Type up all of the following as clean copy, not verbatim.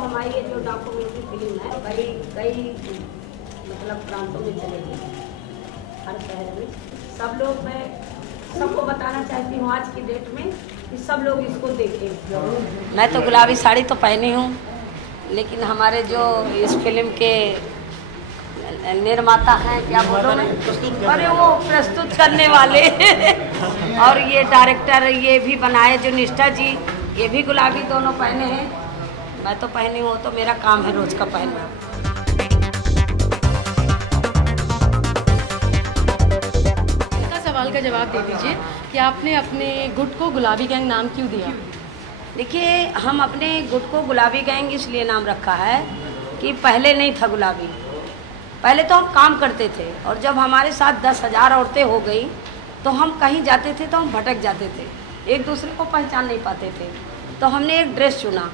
हमारी ये जो डॉक्यूमेंट्री फिल्म है कई मतलब प्रांतों में चलेगी, हर शहर में। सब लोग, मैं सबको बताना चाहती हूँ आज की डेट में कि सब लोग इसको देखें। मैं तो गुलाबी साड़ी तो पहनी हूँ, लेकिन हमारे जो इस फिल्म के निर्माता हैं, क्या बोलोगे, अरे वो प्रस्तुत करने वाले और ये डायरेक्टर ये भी बनाए जो निष्ठा जी, ये भी गुलाबी दोनों पहने हैं। मैं तो पहनी हूँ, तो मेरा काम है रोज का पहनना। इसका सवाल का जवाब दे दीजिए कि आपने अपने गुट को गुलाबी गैंग नाम क्यों दिया? देखिए, हम अपने गुट को गुलाबी गैंग इसलिए नाम रखा है कि पहले नहीं था गुलाबी। पहले तो हम काम करते थे, और जब हमारे साथ 10,000 औरतें हो गई तो हम कहीं जाते थे तो हम भटक जाते थे, एक दूसरे को पहचान नहीं पाते थे। तो हमने एक ड्रेस चुना।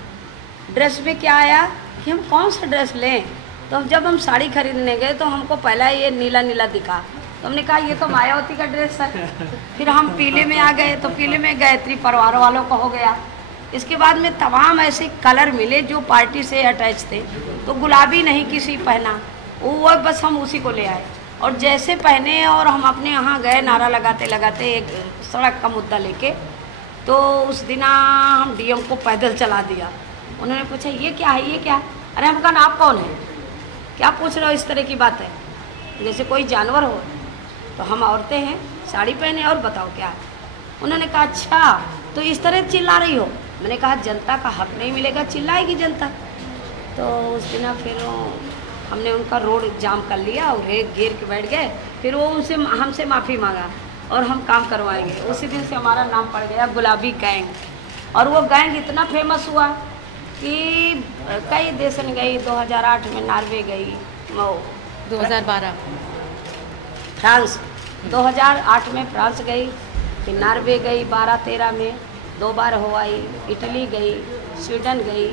ड्रेस में क्या आया कि हम कौन सा ड्रेस लें। तो जब हम साड़ी खरीदने गए तो हमको पहला ये नीला नीला दिखा, तो हमने कहा ये तो मायावती का ड्रेस है। फिर हम पीले में आ गए, तो पीले में गायत्री परिवार वालों का हो गया। इसके बाद में तमाम ऐसे कलर मिले जो पार्टी से अटैच थे, तो गुलाबी नहीं किसी पहना, वो बस हम उसी को ले आए और जैसे पहने और हम अपने यहाँ गए नारा लगाते लगाते एक सड़क का मुद्दा लेके। तो उस दिन हम डीएम को पैदल चला दिया। उन्होंने पूछा ये क्या है, ये क्या? अरे हम कहा आप कौन है, क्या पूछ रहे हो, इस तरह की बात है, जैसे कोई जानवर हो। तो हम औरतें हैं, साड़ी पहने, और बताओ क्या है। उन्होंने कहा अच्छा तो इस तरह चिल्ला रही हो। मैंने कहा जनता का हक नहीं मिलेगा, चिल्लाएगी जनता। तो उस दिन फिर हमने उनका रोड जाम कर लिया और एक घेर के बैठ गए। फिर वो उनसे हमसे माफ़ी मांगा और हम काम करवाएंगे। उसी दिन से हमारा नाम पड़ गया गुलाबी गैंग। और वो गैंग इतना फेमस हुआ कि कई देश में गई। 2008 में नॉर्वे गई, 2012 फ्रांस, 2008 में फ्रांस गई, फिर नॉर्वे गई 12-13 में, 2 बार हवाई, इटली गई, स्वीडन गई,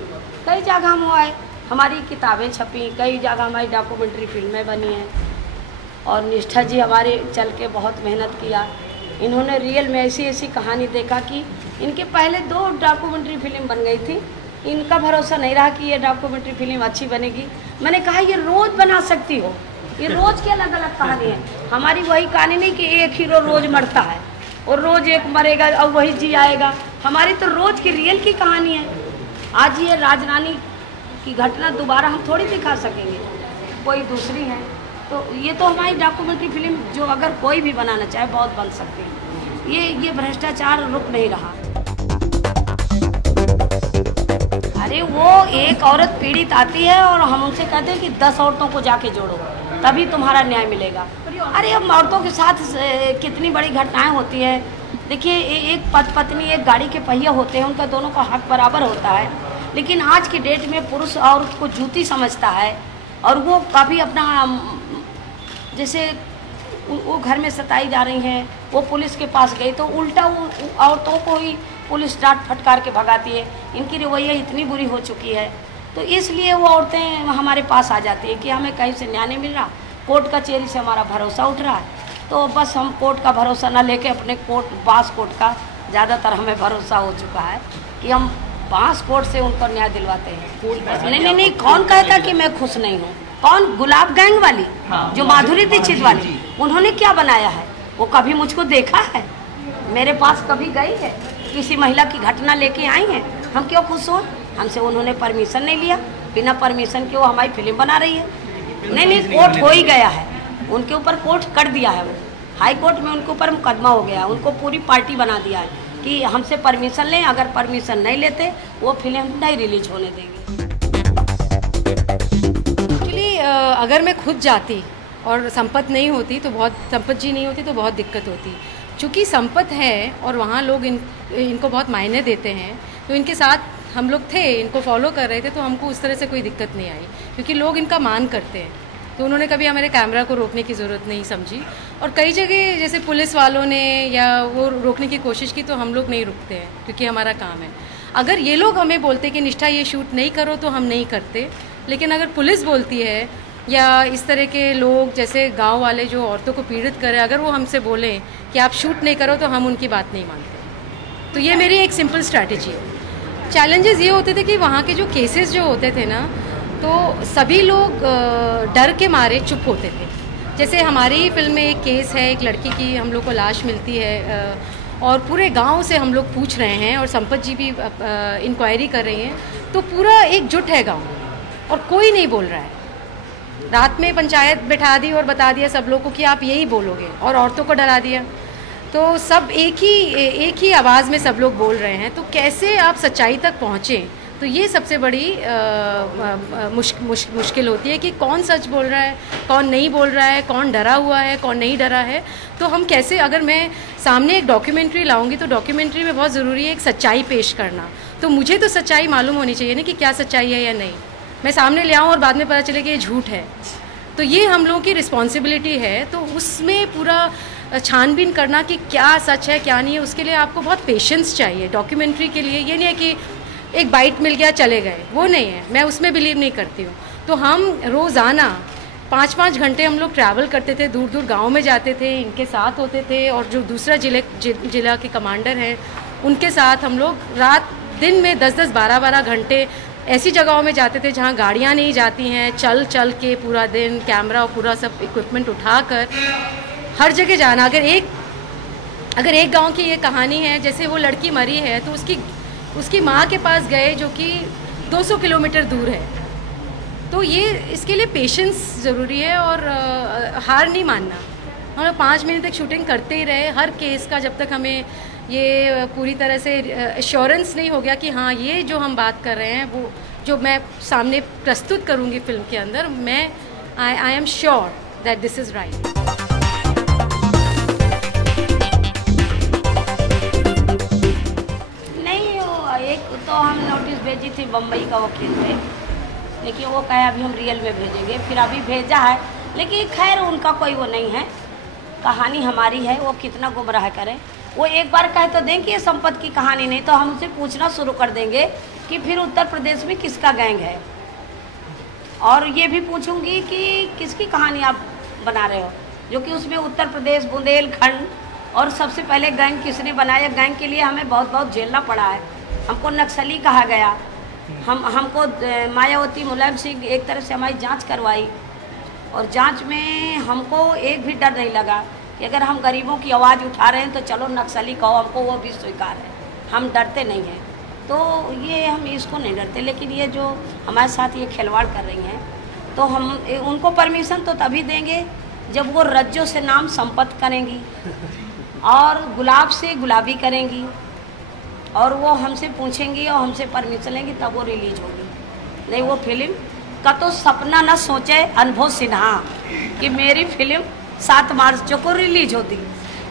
कई जगह हम हुआए। हमारी किताबें छपी, कई जगह हमारी डॉक्यूमेंट्री फिल्में बनी हैं। और निष्ठा जी हमारे चल के बहुत मेहनत किया। इन्होंने रियल में ऐसी ऐसी कहानी देखा कि इनके पहले 2 डॉक्यूमेंट्री फिल्म बन गई थी। इनका भरोसा नहीं रहा कि ये डॉक्यूमेंट्री फिल्म अच्छी बनेगी। मैंने कहा ये रोज़ बना सकती हो, ये रोज़ की अलग अलग कहानी है। हमारी वही कहानी नहीं कि एक हीरो रोज़ मरता है और रोज़ एक मरेगा और वही जी आएगा। हमारी तो रोज़ की रियल की कहानी है। आज ये राजरानी की घटना दोबारा हम थोड़ी दिखा सकेंगे, कोई दूसरी है। तो ये तो हमारी डॉक्यूमेंट्री फिल्म जो अगर कोई भी बनाना चाहे बहुत बन सकती है। ये भ्रष्टाचार रुक नहीं रहा। अरे वो एक औरत पीड़ित आती है और हम उनसे कहते हैं कि 10 औरतों को जाके जोड़ो, तभी तुम्हारा न्याय मिलेगा। अरे अब औरतों के साथ कितनी बड़ी घटनाएं होती है। देखिए, एक पत्नी एक गाड़ी के पहिए होते हैं, उनका दोनों का हक बराबर होता है। लेकिन आज की डेट में पुरुष औरत को जूती समझता है, और वो काफ़ी अपना जैसे वो घर में सताई जा रही हैं, वो पुलिस के पास गई तो उल्टा वो औरतों को ही पुलिस डांट फटकार के भगाती है। इनकी रवैया इतनी बुरी हो चुकी है, तो इसलिए वो औरतें हमारे पास आ जाती है कि हमें कहीं से न्याय नहीं मिल रहा, कोर्ट कचहरी से हमारा भरोसा उठ रहा है। तो बस हम कोर्ट का भरोसा ना लेके अपने बांस कोर्ट का ज़्यादातर हमें भरोसा हो चुका है कि हम बांस कोर्ट से उनको न्याय दिलवाते हैं। नहीं, कौन कहता कि मैं खुश नहीं हूँ? कौन? गुलाब गैंग वाली, जो माधुरी दीक्षित वाली, उन्होंने क्या बनाया है? वो कभी मुझको देखा है? मेरे पास कभी गई है? किसी महिला की घटना लेके आई हैं? हम क्यों खुश हों? हमसे उन्होंने परमिशन नहीं लिया, बिना परमिशन के वो हमारी फिल्म बना रही है। नहीं, कोर्ट हो ही गया है, उनके ऊपर कोर्ट कर दिया है। वो हाई कोर्ट में उनके ऊपर मुकदमा हो गया, उनको पूरी पार्टी बना दिया है कि हमसे परमिशन लें, अगर परमिशन नहीं लेते वो फिल्म नहीं रिलीज होने देंगे। एक्चुअली अगर मैं खुद जाती और संपत नहीं होती तो संपत जी नहीं होती तो बहुत दिक्कत होती। चूँकि संपत है और वहाँ लोग इनको बहुत मायने देते हैं, तो इनके साथ हम लोग थे, इनको फॉलो कर रहे थे, तो हमको उस तरह से कोई दिक्कत नहीं आई, क्योंकि लोग इनका मान करते हैं। तो उन्होंने कभी हमारे कैमरा को रोकने की ज़रूरत नहीं समझी। और कई जगह जैसे पुलिस वालों ने या वो रोकने की कोशिश की, तो हम लोग नहीं रुकते हैं क्योंकि हमारा काम है। अगर ये लोग हमें बोलते कि निष्ठा ये शूट नहीं करो, तो हम नहीं करते। लेकिन अगर पुलिस बोलती है या इस तरह के लोग जैसे गांव वाले जो औरतों को पीड़ित करें, अगर वो हमसे बोलें कि आप शूट नहीं करो, तो हम उनकी बात नहीं मानते। तो ये मेरी एक सिंपल स्ट्रैटेजी है। चैलेंजेस ये होते थे कि वहाँ के जो केसेस जो होते थे ना, तो सभी लोग डर के मारे चुप होते थे। जैसे हमारी फिल्म में एक केस है, एक लड़की की हम लोग को लाश मिलती है और पूरे गांव से हम लोग पूछ रहे हैं और संपत जी भी इंक्वायरी कर रही हैं, तो पूरा एकजुट है गांव और कोई नहीं बोल रहा है। रात में पंचायत बैठा दी और बता दिया सब लोगों को कि आप यही बोलोगे, और औरतों को डरा दिया। तो सब एक ही आवाज़ में सब लोग बोल रहे हैं। तो कैसे आप सच्चाई तक पहुँचें, तो ये सबसे बड़ी मुश्किल होती है कि कौन सच बोल रहा है, कौन नहीं बोल रहा है, कौन डरा हुआ है, कौन नहीं डरा है। तो हम कैसे, अगर मैं सामने एक डॉक्यूमेंट्री लाऊंगी तो डॉक्यूमेंट्री में बहुत ज़रूरी है एक सच्चाई पेश करना। तो मुझे तो सच्चाई मालूम होनी चाहिए ना कि क्या सच्चाई है या नहीं। मैं सामने ले आऊँ और बाद में पता चले कि ये झूठ है, तो ये हम लोगों की रिस्पॉन्सिबिलिटी है। तो उसमें पूरा छानबीन करना कि क्या सच है क्या नहीं है, उसके लिए आपको बहुत पेशेंस चाहिए डॉक्यूमेंट्री के लिए। ये नहीं है कि एक बाइट मिल गया चले गए, वो नहीं है, मैं उसमें बिलीव नहीं करती हूँ। तो हम रोज़ाना 5-5 घंटे हम लोग ट्रैवल करते थे, दूर दूर गांव में जाते थे, इनके साथ होते थे, और जो दूसरा जिला के कमांडर हैं उनके साथ हम लोग रात दिन में 10-10, 12-12 घंटे ऐसी जगहों में जाते थे जहाँ गाड़ियाँ नहीं जाती हैं, चल चल के पूरा दिन कैमरा और पूरा सब इक्विपमेंट उठाकर हर जगह जाना। अगर एक गांव की ये कहानी है, जैसे वो लड़की मरी है तो उसकी माँ के पास गए जो कि 200 किलोमीटर दूर है। तो ये इसके लिए पेशेंस ज़रूरी है और हार नहीं मानना। हम लोग 5 महीने तक शूटिंग करते ही रहे हर केस का, जब तक हमें ये पूरी तरह से एश्योरेंस नहीं हो गया कि हाँ ये जो हम बात कर रहे हैं वो जो मैं सामने प्रस्तुत करूँगी फिल्म के अंदर, मैं I am sure that this is right. तो हम नोटिस भेजी थी बम्बई का वकील थे, लेकिन वो कहे अभी हम रियल में भेजेंगे, फिर अभी भेजा है, लेकिन खैर उनका कोई वो नहीं है, कहानी हमारी है, वो कितना गुमराह करें। वो एक बार कहे तो दें कि ये संपत की कहानी नहीं, तो हम उनसे पूछना शुरू कर देंगे कि फिर उत्तर प्रदेश में किसका गैंग है, और ये भी पूछूंगी कि किसकी कहानी आप बना रहे हो, जो कि उसमें उत्तर प्रदेश, बुंदेलखंड और सबसे पहले गैंग किसने बनाया। गैंग के लिए हमें बहुत बहुत झेलना पड़ा है, हमको नक्सली कहा गया, हमको मायावती मुलायम सिंह एक तरह से हमारी जांच करवाई, और जांच में हमको एक भी डर नहीं लगा कि अगर हम गरीबों की आवाज़ उठा रहे हैं तो चलो नक्सली कहो, हमको वो भी स्वीकार है, हम डरते नहीं हैं। तो ये हम इसको नहीं डरते, लेकिन ये जो हमारे साथ ये खिलवाड़ कर रही हैं, तो हम उनको परमिशन तो तभी देंगे जब वो रज्जों से नाम संपत करेंगी और गुलाब से गुलाबी करेंगी, और वो हमसे पूछेंगी और हमसे परमिशन लेंगी, तब वो रिलीज होगी। नहीं वो फिल्म का तो सपना न सोचे अनुभव सिन्हा कि मेरी फिल्म 7 मार्च को रिलीज होती,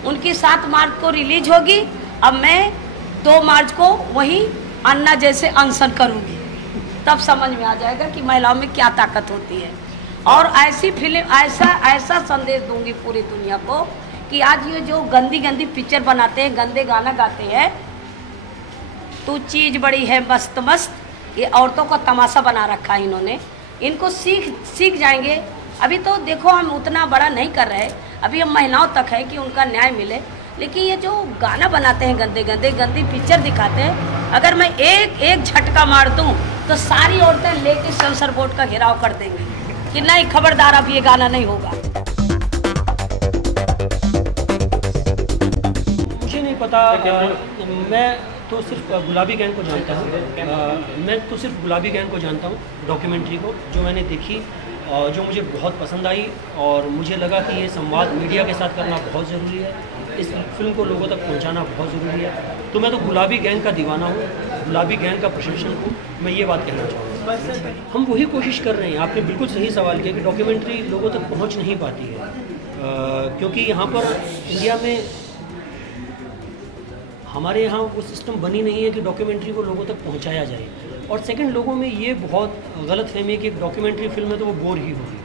उनकी 7 मार्च को रिलीज होगी, अब मैं 2 मार्च को वहीं अन्ना जैसे अनशन करूँगी, तब समझ में आ जाएगा कि महिलाओं में क्या ताकत होती है। और ऐसी फिल्म ऐसा संदेश दूंगी पूरी दुनिया को कि आज ये जो गंदी गंदी पिक्चर बनाते हैं, गंदे गाना गाते हैं, तू चीज़ बड़ी है मस्त मस्त, ये औरतों का तमाशा बना रखा है इन्होंने, इनको सीख जाएंगे। अभी तो देखो हम उतना बड़ा नहीं कर रहे, अभी हम महिलाओं तक है कि उनका न्याय मिले, लेकिन ये जो गाना बनाते हैं, गंदी पिक्चर दिखाते हैं, अगर मैं एक झटका मार दूं तो सारी औरतें लेके सेंसर बोर्ड का घेराव कर देंगी कि नहीं खबरदार, अब ये गाना नहीं होगा। मुझे नहीं पता, मैं तो सिर्फ गुलाबी गैंग को जानता हूँ, डॉक्यूमेंट्री को जो मैंने देखी, जो मुझे बहुत पसंद आई, और मुझे लगा कि ये संवाद मीडिया के साथ करना बहुत ज़रूरी है, इस फिल्म को लोगों तक पहुंचाना बहुत ज़रूरी है। तो मैं तो गुलाबी गैंग का दीवाना हूँ, गुलाबी गैंग का प्रशंसक हूँ, मैं ये बात कहना चाहूँगा। हम वही कोशिश कर रहे हैं, आपने बिल्कुल सही सवाल किया कि डॉक्यूमेंट्री लोगों तक पहुँच नहीं पाती है, क्योंकि यहाँ पर इंडिया में हमारे यहाँ वो सिस्टम बनी नहीं है कि डॉक्यूमेंट्री को लोगों तक पहुँचाया जाए। और सेकंड, लोगों में ये बहुत गलत फहमी है कि डॉक्यूमेंट्री फिल्म है तो वो बोर ही होगी।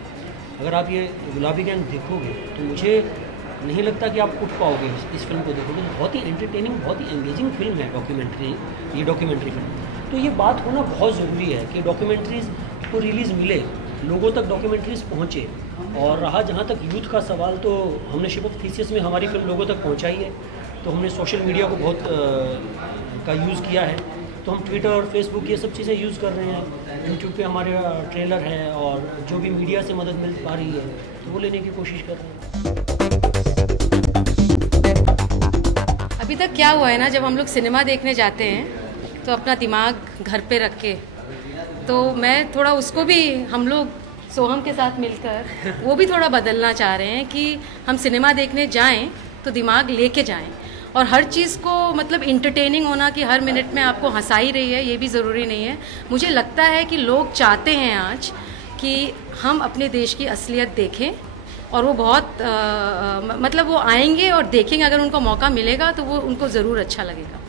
अगर आप ये गुलाबी गैंग देखोगे तो मुझे नहीं लगता कि आप उठ पाओगे इस फिल्म को देखोगे। बहुत ही एंटरटेनिंग, बहुत ही एंगेजिंग फिल्म है ये डॉक्यूमेंट्री फिल्म। तो ये बात होना बहुत ज़रूरी है कि डॉक्यूमेंट्रीज़ को रिलीज़ मिले, लोगों तक डॉक्यूमेंट्रीज़ पहुँचे। और रहा जहाँ तक यूथ का सवाल, तो हमने शिप ऑफ थीसिस में हमारी फिल्म लोगों तक पहुँचाई है, तो हमने सोशल मीडिया को बहुत का यूज़ किया है। तो हम ट्विटर, फेसबुक ये सब चीज़ें यूज़ कर रहे हैं। यूट्यूब पे हमारे ट्रेलर है और जो भी मीडिया से मदद मिल पा रही है तो वो लेने की कोशिश कर रहे हैं। अभी तक क्या हुआ है ना, जब हम लोग सिनेमा देखने जाते हैं तो अपना दिमाग घर पे रख के, तो मैं थोड़ा उसको भी हम लोग सोहम के साथ मिलकर वो भी थोड़ा बदलना चाह रहे हैं कि हम सिनेमा देखने जाएं तो दिमाग लेके जाएं, और हर चीज़ को मतलब इंटरटेनिंग होना कि हर मिनट में आपको हंसा ही रही है, ये भी ज़रूरी नहीं है। मुझे लगता है कि लोग चाहते हैं आज कि हम अपने देश की असलियत देखें, और वो बहुत मतलब वो आएंगे और देखेंगे, अगर उनको मौका मिलेगा तो वो उनको ज़रूर अच्छा लगेगा।